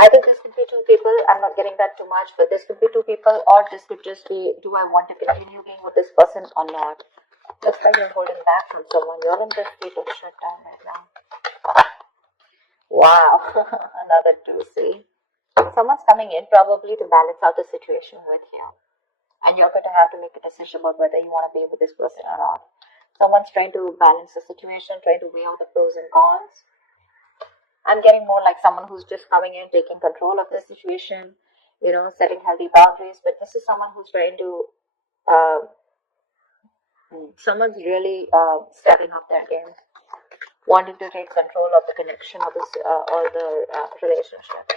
I think this could be two people. I'm not getting that too much, but this could be two people, or this could just be, do I want to continue being with this person or not? Looks like you're holding back from someone. You're in this state of shutdown right now. Wow, another two, see? Someone's coming in probably to balance out the situation with you. And you're going to have to make a decision about whether you want to be with this person or not. Someone's trying to balance the situation, trying to weigh out the pros and cons. I'm getting more like someone who's just coming in, taking control of the situation, setting healthy boundaries. But this is someone who's trying to, someone's really stepping up their game, wanting to take control of the connection of this or the relationship.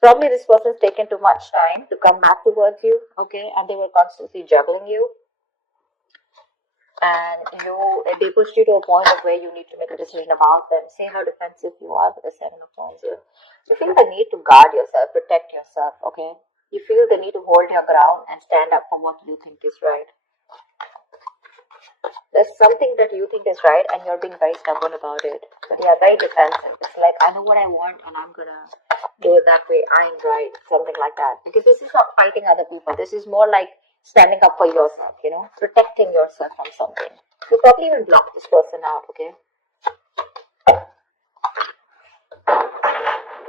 Probably this person's taken too much time to come back towards you, okay, and they were constantly juggling you. And they pushed you to a point of where you need to make a decision about them. See how defensive you are with the Seven of Wands here. You feel the need to guard yourself, protect yourself, okay? You feel the need to hold your ground and stand up for what you think is right. There's something that you think is right and you're being very stubborn about it. But yeah, very defensive. It's like, I know what I want and I'm gonna do it that way. I'm right. Something like that. Because this is not fighting other people. This is more like standing up for yourself, protecting yourself from something. You probably even block this person out, okay?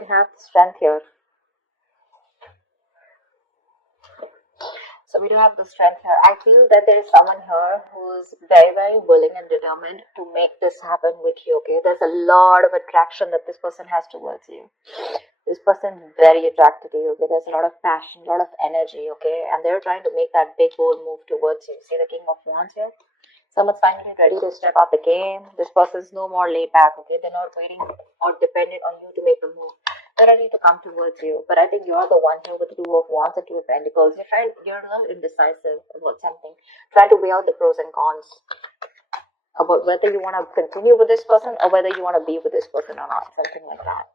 You have strength here. So we do have the strength here. I feel that there is someone here who's very, very willing and determined to make this happen with you, okay? There's a lot of attraction that this person has towards you. This person is very attracted to you, okay? There's a lot of passion, a lot of energy, okay? And they're trying to make that big, bold move towards you. See the King of Wands here? Someone's finally ready to step up the game. This person's no more laid back, okay? They're not waiting or dependent on you to make a move. They're ready to come towards you. But I think you're the one here with the Two of Wands and Two of Pentacles. You're a little indecisive about something. Trying to weigh out the pros and cons about whether you want to continue with this person or whether you want to be with this person or not. Something like that.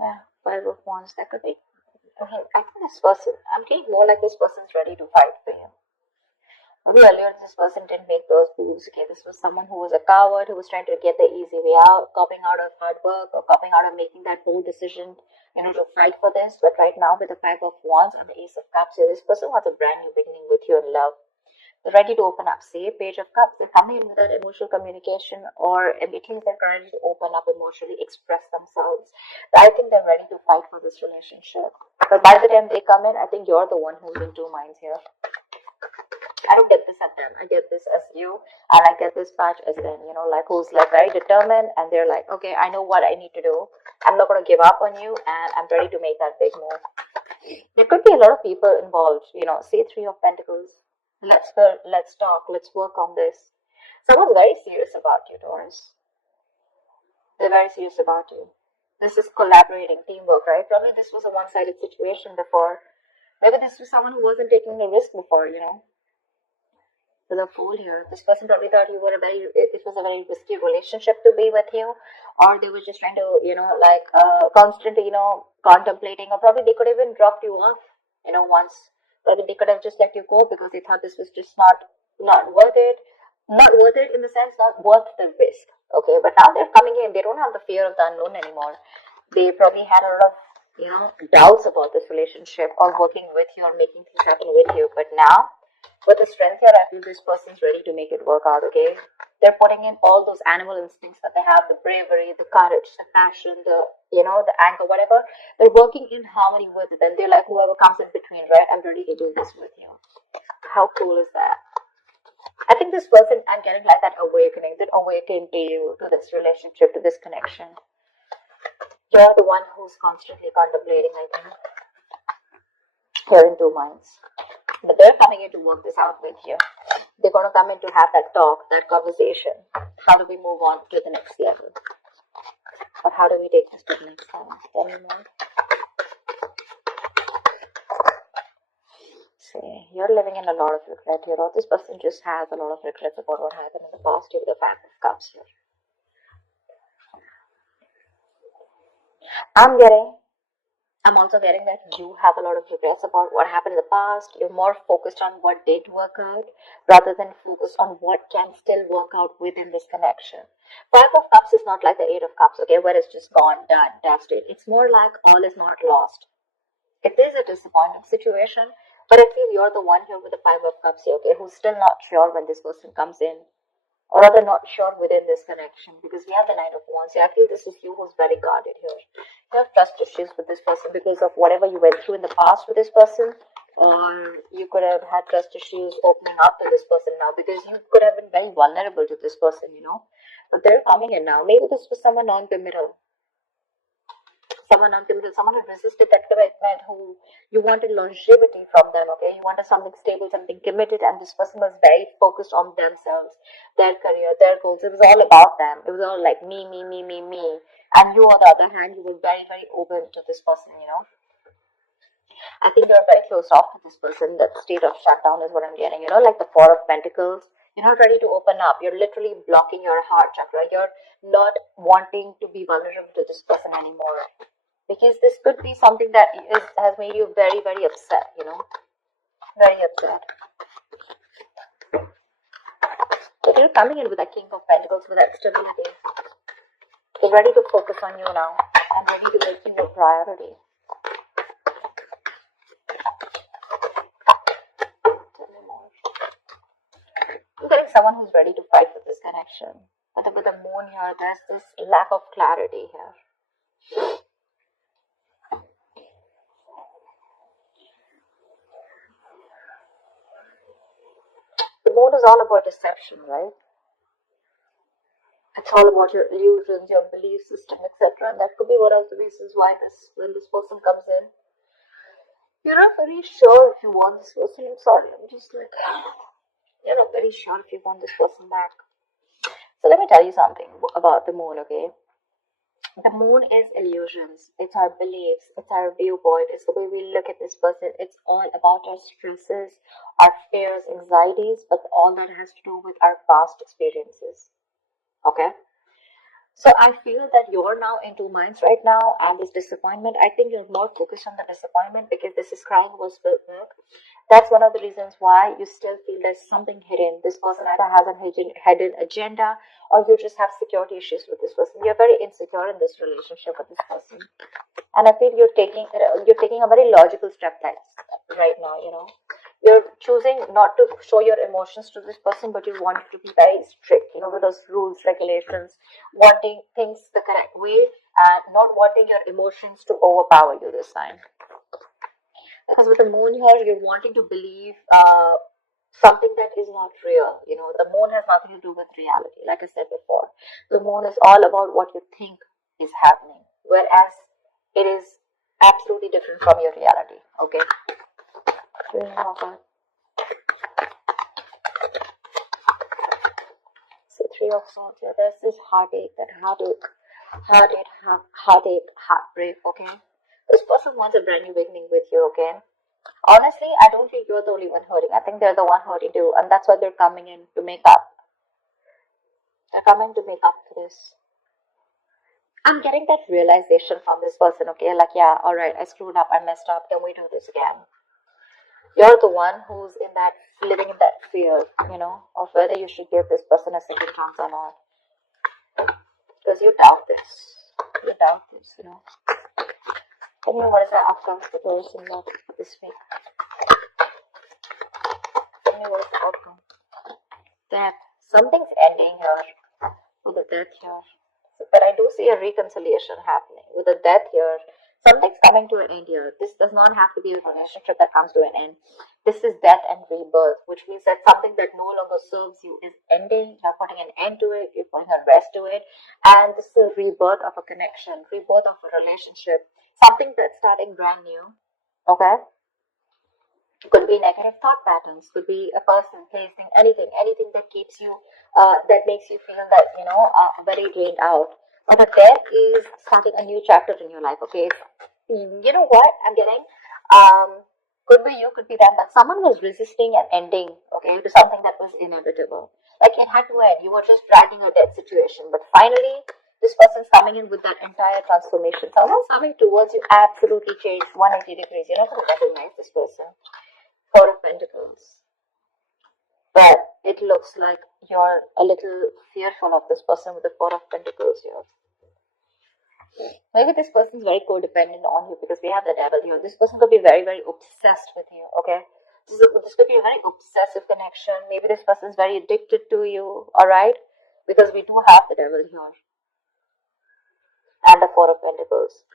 Yeah, Five of Wands, that could be. I think this person, I'm getting more like this person's ready to fight for you. Maybe earlier this person didn't make those moves, okay? This was someone who was a coward, who was trying to get the easy way out, copping out of hard work, or copping out of making that bold decision, to fight for this. But right now with the Five of Wands and the Ace of Cups, this person wants a brand new beginning with you in love. They're ready to open up. See, Page of Cups, they're coming in with that emotional communication, or at least they're ready to open up emotionally, express themselves. I think they're ready to fight for this relationship. But by the time they come in, I think you're the one who's in two minds here. I don't get this at them. I get this as you, and I get this patch as them, who's very determined, and they're like, okay, I know what I need to do. I'm not going to give up on you, and I'm ready to make that big move. There could be a lot of people involved, say Three of Pentacles. Let's talk, let's work on this. Someone's very serious about you, Taurus. They're very serious about you. This is collaborating, teamwork, right? Probably this was a one-sided situation before. Maybe this was someone who wasn't taking the risk before, There's a Fool here. This person probably thought it was a very risky relationship to be with you, or they were just trying to, constantly, contemplating, or probably they could have even dropped you off, once. Probably they could have just let you go because they thought this was just not worth it. Not worth it in the sense, not worth the risk. Okay, but now they're coming in. They don't have the fear of the unknown anymore. They probably had a lot of, doubts about this relationship or working with you or making things happen with you. But now, with the strength here, I feel this person's ready to make it work out, okay? They're putting in all those animal instincts that they have, the bravery, the courage, the passion, the anger, whatever. They're working in harmony with it. And they're like, whoever comes in between, right? I'm ready to do this with you. How cool is that? I think this person, I'm getting like that awakening to you, to this relationship, to this connection. You're the one who's constantly contemplating, I think. You're in two minds. But they're coming in to work this out with you. They're going to come in to have that talk, that conversation. How do we move on to the next level? Or how do we take this to the next level? Tell me more. See, you're living in a lot of regret here. Or this person just has a lot of regrets about what happened in the past with the Five of Cups here. I'm getting I'm also getting that you have a lot of regrets about what happened in the past. You're more focused on what did work out rather than focused on what can still work out within this connection. Five of Cups is not like the Eight of Cups, okay, where it's just gone, done, dusted. It's more like all is not lost. It is a disappointing situation, but I feel you're the one here with the Five of Cups here, okay, who's still not sure when this person comes in, or rather not sure within this connection, because we have the Nine of Wands. Yeah, I feel this is you who's very guarded here. You have trust issues with this person because of whatever you went through in the past with this person, or you could have had trust issues opening up to this person now because you could have been very vulnerable to this person, you know. But they're coming in now. Maybe this was someone non-committal, someone who resisted that commitment, who you wanted longevity from them, okay? You wanted something stable, something committed, and this person was very focused on themselves, their career, their goals. It was all about them. It was all like me, me, me, me, me. And you, on the other hand, you were very, very open to this person, you know? I think you're very closed off with this person. That state of shutdown is what I'm getting, you know, like the Four of Pentacles. You're not ready to open up. You're literally blocking your heart chakra. You're not wanting to be vulnerable to this person anymore, because this could be something that has made you very, very upset, you know, very upset. But you're coming in with that King of Pentacles, with that stability. You're ready to focus on you now. I'm ready to make you your priority. Tell me more. I'm getting someone who's ready to fight with this connection. But with the moon here, there's this lack of clarity here. The moon is all about deception, right? It's all about your illusions, your belief system, etc. And that could be one of the reasons why when this person comes in, you're not very sure if you want this person. I'm sorry, I'm just like, you're not very sure if you want this person back. So let me tell you something about the moon, okay? The moon is illusions. It's our beliefs. It's our viewpoint. It's the way we look at this person. It's all about our stresses, our fears, anxieties, but all that has to do with our past experiences. Okay? So I feel that you're now in two minds right now, and this disappointment, I think you're more focused on the disappointment because this is crying was built milk. That's one of the reasons why you still feel there's something hidden. This person either has a hidden agenda, or you just have security issues with this person. You're very insecure in this relationship with this person, and I feel you're taking a very logical step right now. You know, you're choosing not to show your emotions to this person, but you want to be very strict, you know, with those rules, regulations, wanting things the correct way, and not wanting your emotions to overpower you this time. Because with the moon here, you're wanting to believe something that is not real. You know, the moon has nothing to do with reality. Like I said before, the moon is all about what you think is happening, whereas it is absolutely different from your reality. Okay. So Three of Swords. Yeah, there's this heartache, heartbreak. Okay. This person wants a brand new beginning with you. Okay. Honestly, I don't think you're the only one hurting. I think they're the one hurting too, and that's why they're coming in to make up. They're coming to make up for this. I'm getting that realization from this person, okay? Like, yeah, alright, I screwed up, I messed up, can we do this again? You're the one who's living in that fear, you know, of whether you should give this person a second chance or not. Because you doubt this. You doubt this, you know. Tell me what is the outcome for Taurus in love this week? Tell me what is the outcome. Death. Something's ending here. With the death here. But I do see a reconciliation happening. With the death here, something's coming to an end here. This does not have to be a relationship that comes to an end. This is death and rebirth, which means that something that no longer serves you is ending. You're putting an end to it. You're putting a rest to it. And this is a rebirth of a connection, rebirth of a relationship. Something that's starting brand new. Okay? Could be negative thought patterns, could be a person, place thing, anything that keeps you, that makes you feel that, you know, very drained out. But the death is starting a new chapter in your life, okay? You know what I'm getting? Could be you, could be them, but someone was resisting an ending, okay, to something that was inevitable. Like it had to end. You were just dragging a dead situation, but finally, This person's coming in with that entire transformation. Someone's coming towards you, absolutely changed, 180 degrees. You're not going to recognize this person. Four of Pentacles. But it looks like you're a little fearful of this person with the Four of Pentacles here. Maybe this person is very codependent on you because we have the Devil here. This person could be very, very obsessed with you, okay? This could be a very obsessive connection. Maybe this person is very addicted to you, alright? Because we do have the Devil here. And the Four of Pentacles.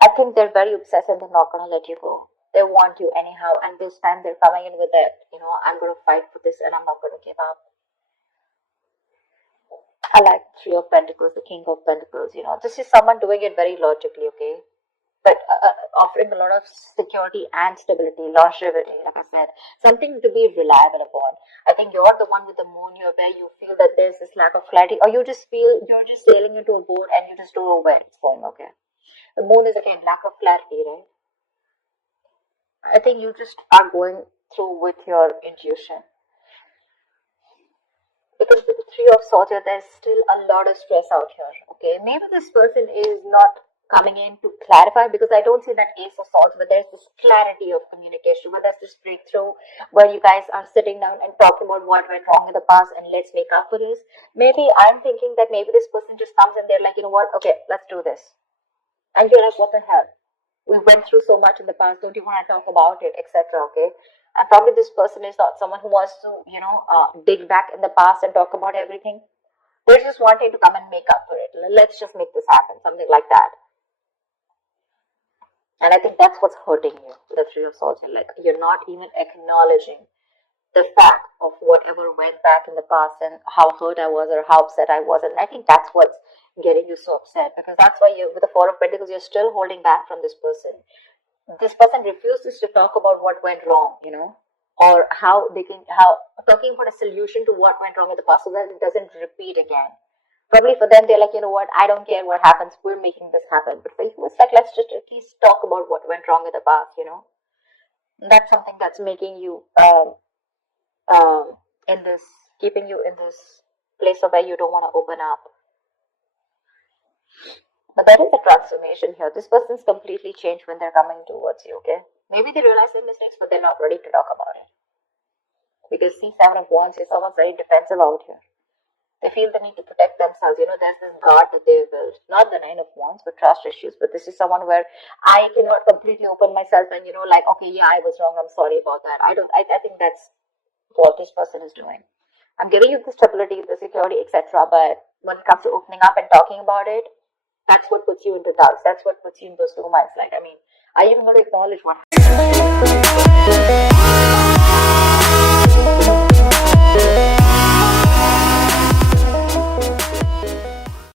I think they're very obsessed and they're not going to let you go. They want you anyhow, and this time they're coming in with it. You know, I'm going to fight for this and I'm not going to give up. I like Three of Pentacles, the King of Pentacles. You know, this is someone doing it very logically, okay? But offering a lot of security and stability, longevity, like I said. Something to be reliable upon. I think you're the one with the moon here where you feel that there's this lack of clarity, or you just feel you're just sailing into a boat and you just don't know where it's going, okay? The moon is again lack of clarity, right? I think you just are going through with your intuition. Because with the Three of Swords here, there's still a lot of stress out here, okay? Maybe this person is not coming in to clarify because I don't see that Ace of Swords, but there's this clarity of communication, where there's this breakthrough, where you guys are sitting down and talking about what went wrong in the past and let's make up for this. Maybe I'm thinking that maybe this person just comes and they're like, you know what, okay, let's do this. And you're like, what the hell? We went through so much in the past, don't you want to talk about it, etc., okay? And probably this person is not someone who wants to, you know, dig back in the past and talk about everything. They're just wanting to come and make up for it. Let's just make this happen, something like that. And I think that's what's hurting you, the Three of Swords. Like, you're not even acknowledging the fact of whatever went back in the past and how hurt I was or how upset I was. And I think that's what's getting you so upset, because that's why you, with the Four of Pentacles, you're still holding back from this person. This person refuses to talk about what went wrong, you know, or how talking about a solution to what went wrong in the past so that it doesn't repeat again. Probably for them, they're like, you know what, I don't care what happens, we're making this happen. But for you, it's like, let's just at least talk about what went wrong in the past, you know. And that's something that's making you, keeping you in this place of where you don't want to open up. But there is a transformation here. This person's completely changed when they're coming towards you, okay? Maybe they realize their mistakes, but they're not ready to talk about it. Because see, Seven of Wands is someone's very defensive out here. They feel the need to protect themselves. You know, there's this guard that they've built. Not the Nine of Wands, but trust issues. But this is someone where I cannot completely open myself and, you know, like, okay, yeah, I was wrong. I'm sorry about that. I think that's what this person is doing. I'm giving you the stability, the security, etc. But when it comes to opening up and talking about it, that's what puts you into doubts. That's what puts you in those two minds. Like, I mean, are you even going to acknowledge what happened?